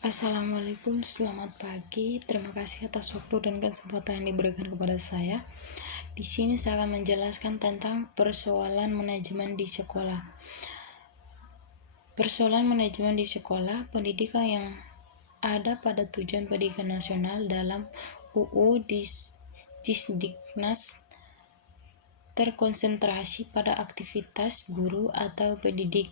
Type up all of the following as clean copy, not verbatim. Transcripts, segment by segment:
Assalamualaikum, selamat pagi. Terima kasih atas waktu dan kesempatan yang diberikan kepada saya. Di sini saya akan menjelaskan tentang persoalan manajemen di sekolah. Persoalan manajemen di sekolah, pendidikan yang ada pada tujuan pendidikan nasional dalam UU Disdiknas terkonsentrasi pada aktivitas guru atau pendidik.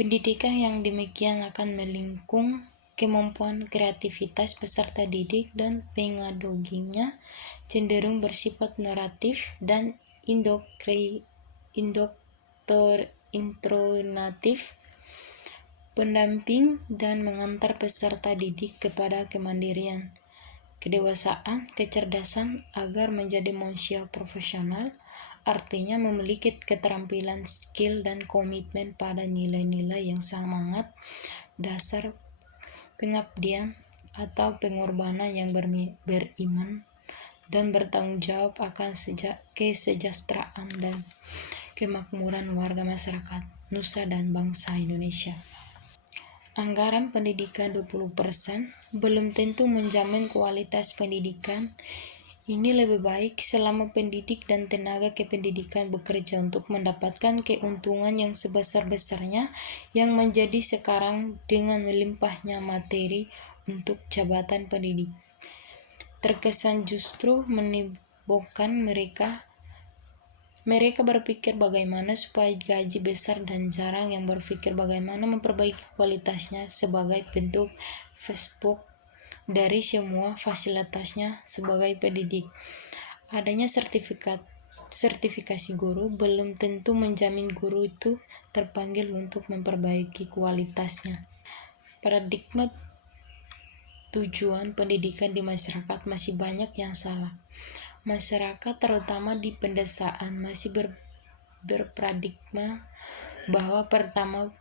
Pendidikan yang demikian akan melingkung kemampuan kreativitas peserta didik dan pedagoginya cenderung bersifat naratif dan indoktrinatif, pendamping dan mengantar peserta didik kepada kemandirian, kedewasaan, kecerdasan agar menjadi manusia profesional, artinya memiliki keterampilan, skill, dan komitmen pada nilai-nilai yang semangat dasar pengabdian atau pengorbanan yang beriman dan bertanggung jawab akan kesejahteraan dan kemakmuran warga masyarakat Nusa dan bangsa Indonesia. Anggaran pendidikan 20% belum tentu menjamin kualitas pendidikan. Ini lebih baik selama pendidik dan tenaga kependidikan bekerja untuk mendapatkan keuntungan yang sebesar-besarnya yang menjadi sekarang dengan melimpahnya materi untuk jabatan pendidik. Terkesan justru menimbulkan mereka berpikir bagaimana supaya gaji besar dan jarang yang berpikir bagaimana memperbaiki kualitasnya sebagai bentuk Facebook dari semua fasilitasnya sebagai pendidik. Adanya sertifikasi guru belum tentu menjamin guru itu terpanggil untuk memperbaiki kualitasnya. Paradigma tujuan pendidikan di masyarakat masih banyak yang salah. Masyarakat terutama di pedesaan masih berparadigma bahwa pertama,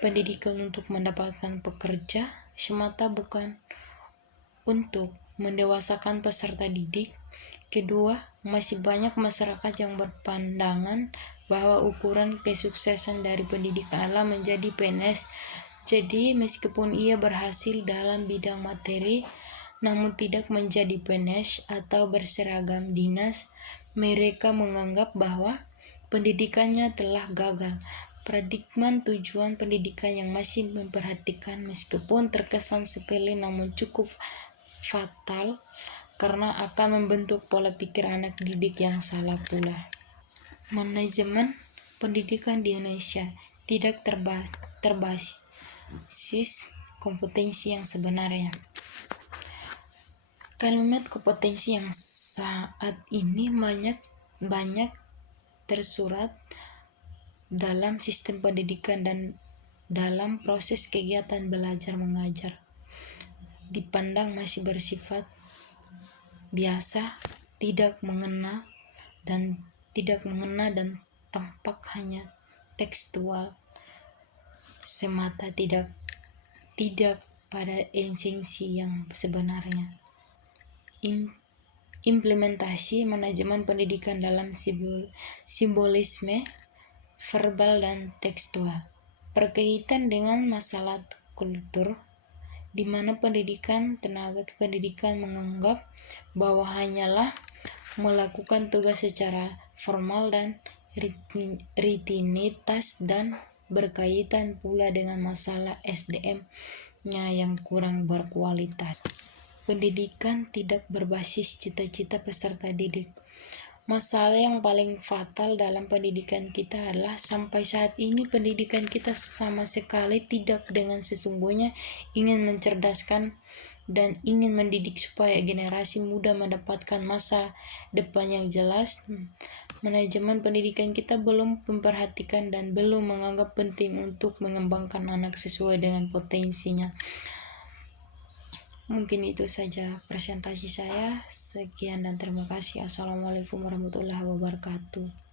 pendidikan untuk mendapatkan pekerja semata, bukan untuk mendewasakan peserta didik. Kedua, masih banyak masyarakat yang berpandangan bahwa ukuran kesuksesan dari pendidikan adalah menjadi PNS. Jadi, meskipun ia berhasil dalam bidang materi, namun tidak menjadi PNS atau berseragam dinas, mereka menganggap bahwa pendidikannya telah gagal. Paradigma tujuan pendidikan yang masih memperhatikan meskipun terkesan sepele namun cukup fatal karena akan membentuk pola pikir anak didik yang salah pula. Manajemen pendidikan di Indonesia tidak terbasis kompetensi yang sebenarnya. Kalimat kompetensi yang saat ini banyak tersurat dalam sistem pendidikan dan dalam proses kegiatan belajar mengajar dipandang masih bersifat biasa, tidak mengena dan tampak hanya tekstual semata, tidak pada esensi yang sebenarnya. Implementasi manajemen pendidikan dalam simbolisme verbal dan tekstual berkaitan dengan masalah kultur, di mana tenaga pendidikan menganggap bahwa hanyalah melakukan tugas secara formal dan rutinitas dan berkaitan pula dengan masalah SDM-nya yang kurang berkualitas. Pendidikan tidak berbasis cita-cita peserta didik. Masalah yang paling fatal dalam pendidikan kita adalah sampai saat ini pendidikan kita sama sekali tidak dengan sesungguhnya ingin mencerdaskan dan ingin mendidik supaya generasi muda mendapatkan masa depan yang jelas. Manajemen pendidikan kita belum memperhatikan dan belum menganggap penting untuk mengembangkan anak sesuai dengan potensinya. Mungkin itu saja presentasi saya. Sekian dan terima kasih. Assalamualaikum warahmatullahi wabarakatuh.